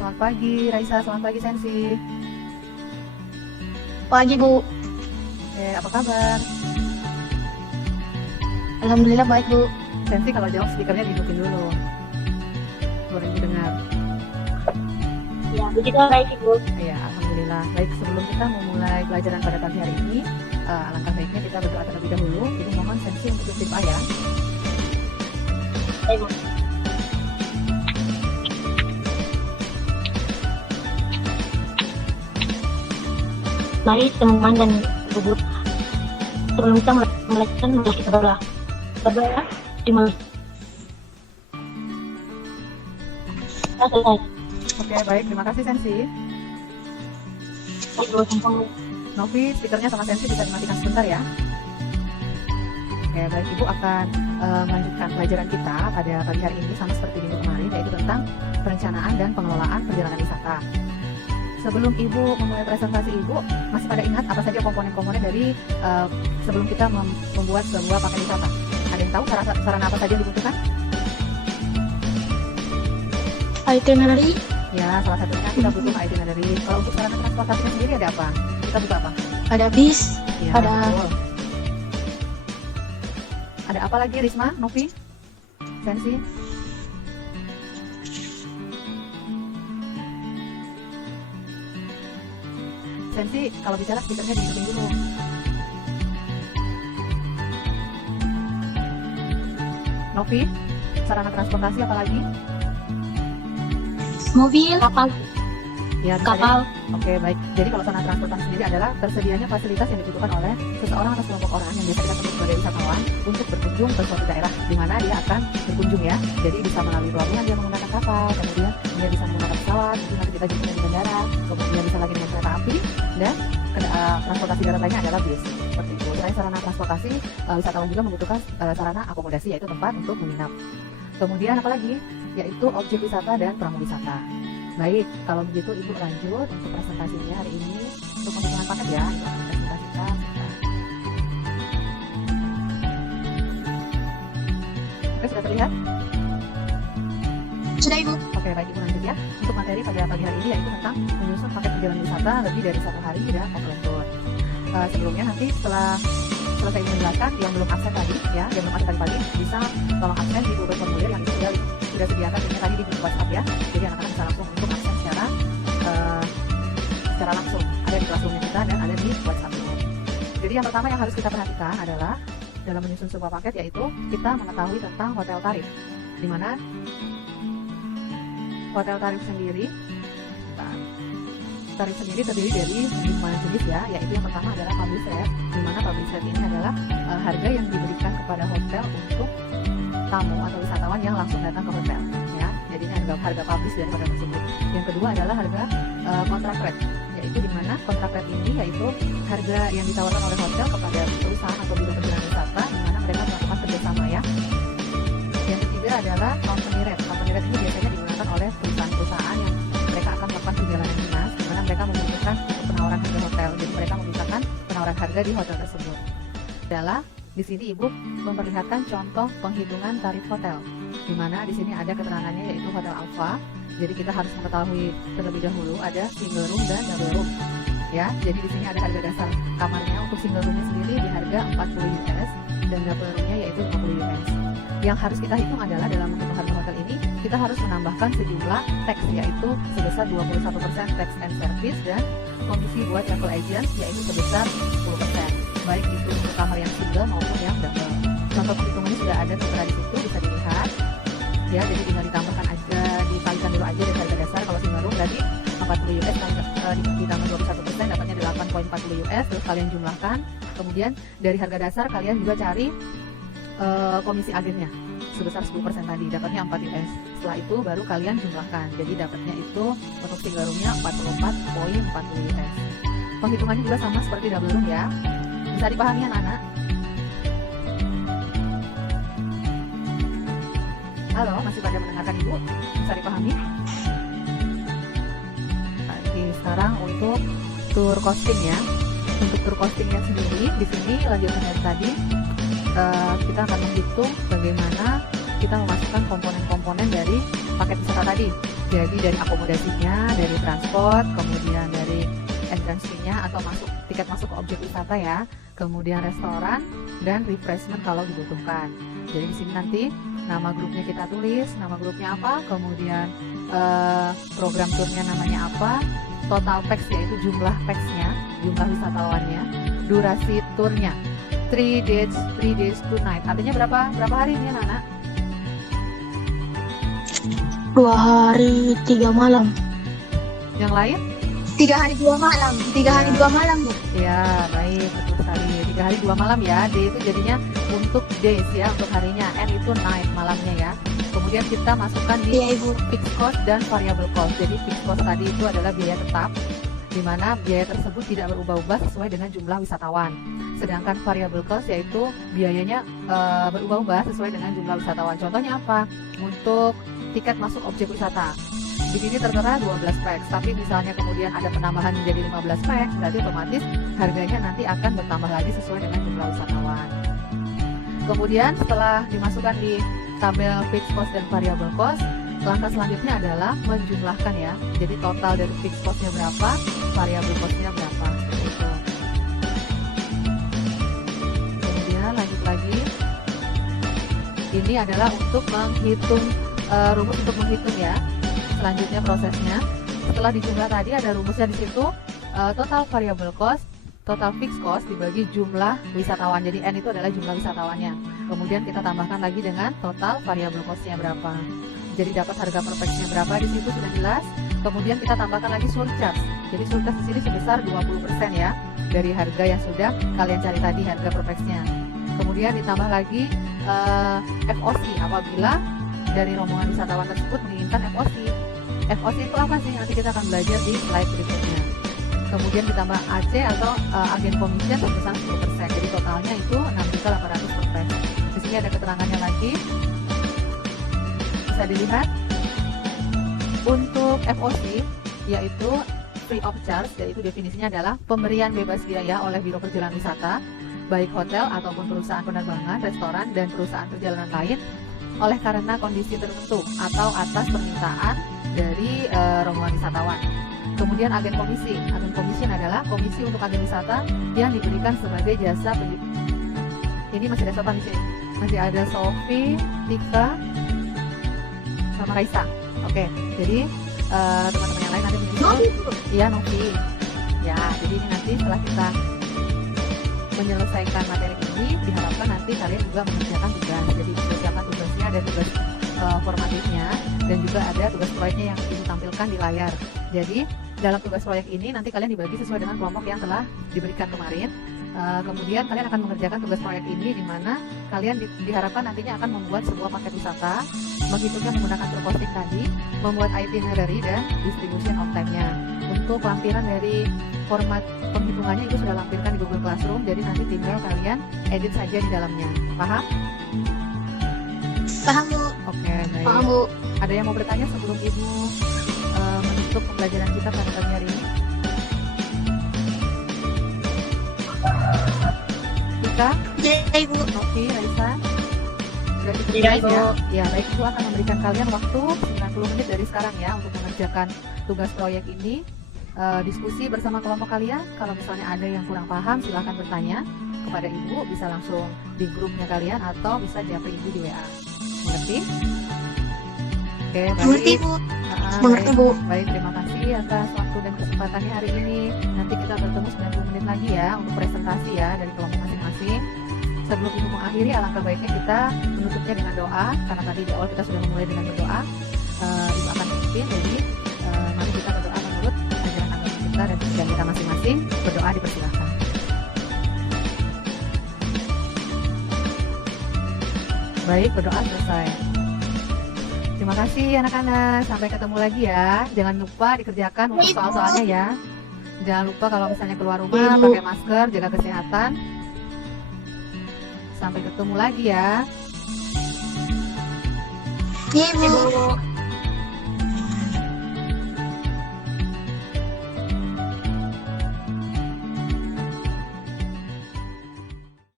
Selamat pagi, Raisa. Selamat pagi, Sensi. Pagi Bu, Oke, apa kabar? Alhamdulillah baik Bu. Sensi kalau jawab speakernya dihidupin dulu. Boleh didengar. Ya begitu baik Bu. Iya, Alhamdulillah. Baik, sebelum kita memulai pelajaran pada pagi hari ini, alangkah baiknya kita berdoa terlebih dahulu. Ibu mohon Sensi untuk berdoa ya. Baik Bu. Mari teman-teman dan ibu, sebelum kita melanjutkan, mari kita berdoa. Berdoa, terima kasih. Selesai. Oke, baik. Terima kasih, Sensi. Baik Bu, sempurna. Novi, speakernya sama Sensi bisa dimatikan sebentar ya. Oke, baik. Ibu akan melanjutkan pelajaran kita pada pagi hari ini sama seperti minggu kemarin, yaitu tentang perencanaan dan pengelolaan perjalanan wisata. Sebelum Ibu memulai presentasi Ibu, masih pada ingat apa saja komponen-komponen dari sebelum kita membuat sebuah paket wisata? Ada yang tahu sarana apa saja yang dibutuhkan? Itinerary, Ya, salah satunya kita butuh itinerary. Kalau untuk sarana transportasinya sendiri ada apa? Kita butuh apa? ada bis, Ya, ada betul. Ada apa lagi, Risma, Novi, Sensi? Sensi, kalau bicara speakernya dihidupin dulu. Novi, sarana transportasi apa lagi? mobil, kapal, Ya, kapal. Oke, baik. Jadi kalau sarana transportasi sendiri adalah tersedianya fasilitas yang dibutuhkan oleh seseorang atau sekelompok orang yang biasa kita sebut sebagai wisatawan untuk berkunjung ke suatu daerah di mana dia akan berkunjung ya. Jadi bisa melalui pelabuhan dia menggunakan kapal, kemudian dia bisa menggunakan pesawat, mungkin nanti kita jemputnya di bandara, kemudian bisa lagi dengan kereta api, dan transportasi darat lainnya adalah bis. Seperti itu. Selain sarana transportasi, wisatawan juga membutuhkan sarana akomodasi, yaitu tempat untuk menginap. Kemudian apalagi? Yaitu objek wisata dan pramu wisata. Baik, kalau begitu Ibu lanjut untuk presentasinya hari ini untuk penghitungan paket ya. Ibu akan presentasikan. Oke, sudah terlihat? Sudah Ibu. Oke, baik Ibu lanjut ya. Untuk materi pada pagi hari ini yaitu tentang menyusun paket perjalanan wisata lebih dari 1 hari dan overlandtour. Sebelumnya nanti setelah selesai menjelaskan yang belum akses tadi ya, yang belum akses tadi pagi bisa tolong akses di Google Formulir yang itu sudah sediakan linknya tadi di grup WhatsApp ya. Jadi anak-anak bisa langsung untuk akses secara langsung ada di Classroom-nya kita dan ada di WhatsApp group. Jadi yang pertama yang harus kita perhatikan adalah dalam menyusun sebuah paket yaitu kita mengetahui tentang hotel tarif, di mana hotel tarif sendiri terdiri dari 5 jenis ya, yaitu yang pertama adalah publish rate, di mana publish rate ini adalah harga yang diberikan kepada hotel untuk tamu atau wisatawan yang langsung datang ke hotel ya. Jadi ini harga publish dari hotel tersebut. Yang kedua adalah harga contract rate, yaitu di mana contract rate ini yaitu harga yang ditawarkan oleh hotel kepada perusahaan atau bidang perjalanan wisata di mana mereka melakukan kerjasama ya. Yang ketiga adalah company rate. Company rate ini biasanya digunakan oleh perusahaan-perusahaan yang mereka akan melakukan perjalanan dinas, di mana mereka membutuhkan penawaran harga hotel. Jadi mereka memintakan penawaran harga di hotel tersebut. Adalah di sini Ibu memperlihatkan contoh penghitungan tarif hotel, di mana di sini ada keterangannya yaitu hotel Alpha. Jadi kita harus mengetahui terlebih dahulu ada single room dan double room. Ya, jadi di sini ada harga dasar kamarnya untuk single roomnya sendiri di harga 40 US dan double roomnya yaitu 50 US. Yang harus kita hitung adalah dalam menghitung harga hotel ini kita harus menambahkan sejumlah tax yaitu sebesar 21% tax and service dan komisi buat travel agent yaitu sebesar 10%. Baik itu untuk kamar yang single maupun yang double. Contoh perhitungannya sudah ada tertera di situ, bisa dilihat. Ya, jadi tinggal ditambahkan aja, dikalikan dulu aja dari harga dasar. Kalau single room berarti 40 US ditambah 21% dapatnya 8.40 US, terus kalian jumlahkan. Kemudian dari harga dasar kalian juga cari komisi agennya sebesar 10% tadi, dapatnya 4 US. Setelah itu baru kalian jumlahkan. Jadi dapatnya itu untuk single roomnya 44.40 US. Penghitungannya juga sama seperti double room ya. Bisa dipahami anak-anak? Halo, masih pada mendengarkan Ibu? Bisa dipahami? Oke, sekarang untuk tour costing ya. Untuk tour costingnya sendiri, di sini lanjutan dari tadi, kita akan menghitung bagaimana kita memasukkan komponen-komponen dari paket wisata tadi. Jadi dari akomodasinya, dari transport, kemudian dari entrance fee-nya atau tiket masuk ke objek wisata ya, kemudian restoran dan refreshment kalau dibutuhkan. Jadi di sini nanti nama grupnya kita tulis, nama grupnya apa, kemudian program turnya namanya apa, total pax yaitu jumlah pax-nya, jumlah wisatawannya, durasi turnya 3 days 2 night. Artinya berapa hari ini anak-anak? 2 hari 3 malam. Yang lain? 3 hari 2 malam. 3 hari 2 malam, Bu. Ya, baik, betul sekali. 3 hari 2 malam ya. D itu jadinya untuk days ya, untuk harinya. N itu night, malamnya ya. Kemudian kita masukkan di Iya, Ibu. fixed cost dan variable cost. Jadi fixed cost tadi itu adalah biaya tetap, di mana biaya tersebut tidak berubah-ubah sesuai dengan jumlah wisatawan. Sedangkan variable cost yaitu biayanya berubah-ubah sesuai dengan jumlah wisatawan. Contohnya apa? Untuk tiket masuk objek wisata. Di sini tertera 12 pax, tapi misalnya kemudian ada penambahan menjadi 15 pax, berarti otomatis harganya nanti akan bertambah lagi sesuai dengan jumlah wisatawan. Kemudian setelah dimasukkan di tabel fixed cost dan variable cost, langkah selanjutnya adalah menjumlahkan ya. Jadi total dari fixed cost-nya berapa, variable cost-nya berapa. Seperti itu. Kemudian lanjut lagi. Ini adalah untuk menghitung, rumus untuk menghitung ya. Selanjutnya prosesnya, setelah dijumlah tadi ada rumusnya di situ, total variable cost, total fixed cost dibagi jumlah wisatawan. Jadi N itu adalah jumlah wisatawannya. Kemudian kita tambahkan lagi dengan total variable cost-nya berapa. Jadi dapat harga per pax-nya berapa di situ sudah jelas. Kemudian kita tambahkan lagi surcharge. Jadi surcharge di sini sebesar 20% ya dari harga yang sudah kalian cari tadi, harga per pax-nya. Kemudian ditambah lagi FOC apabila dari rombongan wisatawan tersebut menginginkan FOC. FOC itu apa sih? Nanti kita akan belajar di slide berikutnya. Kemudian ditambah AC atau agen commission sebesar 10%. Jadi totalnya itu 6.800 per pax. Di sini ada keterangannya lagi. Bisa dilihat. Untuk FOC yaitu free of charge, yaitu definisinya adalah pemberian bebas biaya oleh Biro Perjalanan Wisata, baik hotel ataupun perusahaan penerbangan, restoran, dan perusahaan perjalanan lain oleh karena kondisi tertentu atau atas permintaan dari rombongan wisatawan. Kemudian agen komisi. Agen komisi adalah komisi untuk agen wisata yang diberikan sebagai jasa ini masih ada siapa di sini? Masih ada Sofi, Tika, sama Raisa. Oke, jadi teman-teman yang lain nanti menyusul. Iya, Novi. Ya, jadi ini nanti setelah kita menyelesaikan materi ini, diharapkan nanti kalian juga mengerjakan tugas. Jadi dipersiapkan tugasnya, ada tugas formatifnya, dan juga ada tugas proyeknya yang ditampilkan di layar. Jadi dalam tugas proyek ini nanti kalian dibagi sesuai dengan kelompok yang telah diberikan kemarin. Kemudian kalian akan mengerjakan tugas proyek ini di mana kalian diharapkan nantinya akan membuat sebuah paket wisata, menghitungnya menggunakan proposing tadi, membuat itinerary dan distribution of time-nya. Untuk lampiran dari format penghitungannya itu sudah lampirkan di Google Classroom, jadi nanti tinggal kalian edit saja di dalamnya. Paham? Paham, Bu. Oke, baik. Paham, Bu. Ada yang mau bertanya sebelum Ibu menutup pembelajaran kita pada pagi hari ini? Ika, Ya, Ibu. Novi, Raisa, sudah cukup Iya, jelas Ibu. ya? Ya, baik, Ibu akan memberikan kalian waktu 90 menit dari sekarang ya untuk mengerjakan tugas proyek ini. Diskusi bersama kelompok kalian. Kalau misalnya ada yang kurang paham, silahkan bertanya kepada Ibu, bisa langsung di grupnya kalian atau bisa japri Ibu di WA. Mengerti? Oke, baik. Mengerti, Bu. Mengerti, Baik. Bu. Baik, terima kasih atas waktu dan kesempatannya hari ini. Nanti kita bertemu 90 menit lagi ya untuk presentasi ya dari kelompok masing-masing. Sebelum Ibu mengakhiri, alangkah baiknya kita menutupnya dengan doa, karena tadi di awal kita sudah memulai dengan berdoa. Ibu akan memimpin, jadi mari kita berdoa menurut ajaran agama kita dan tujuan kita masing-masing. Berdoa dipersilakan. Baik, berdoa selesai. Terima kasih anak-anak, sampai ketemu lagi ya. Jangan lupa dikerjakan untuk soal-soalnya ya. Jangan lupa kalau misalnya keluar rumah Ibu. pakai masker, jaga kesehatan. Sampai ketemu lagi ya. Ibu.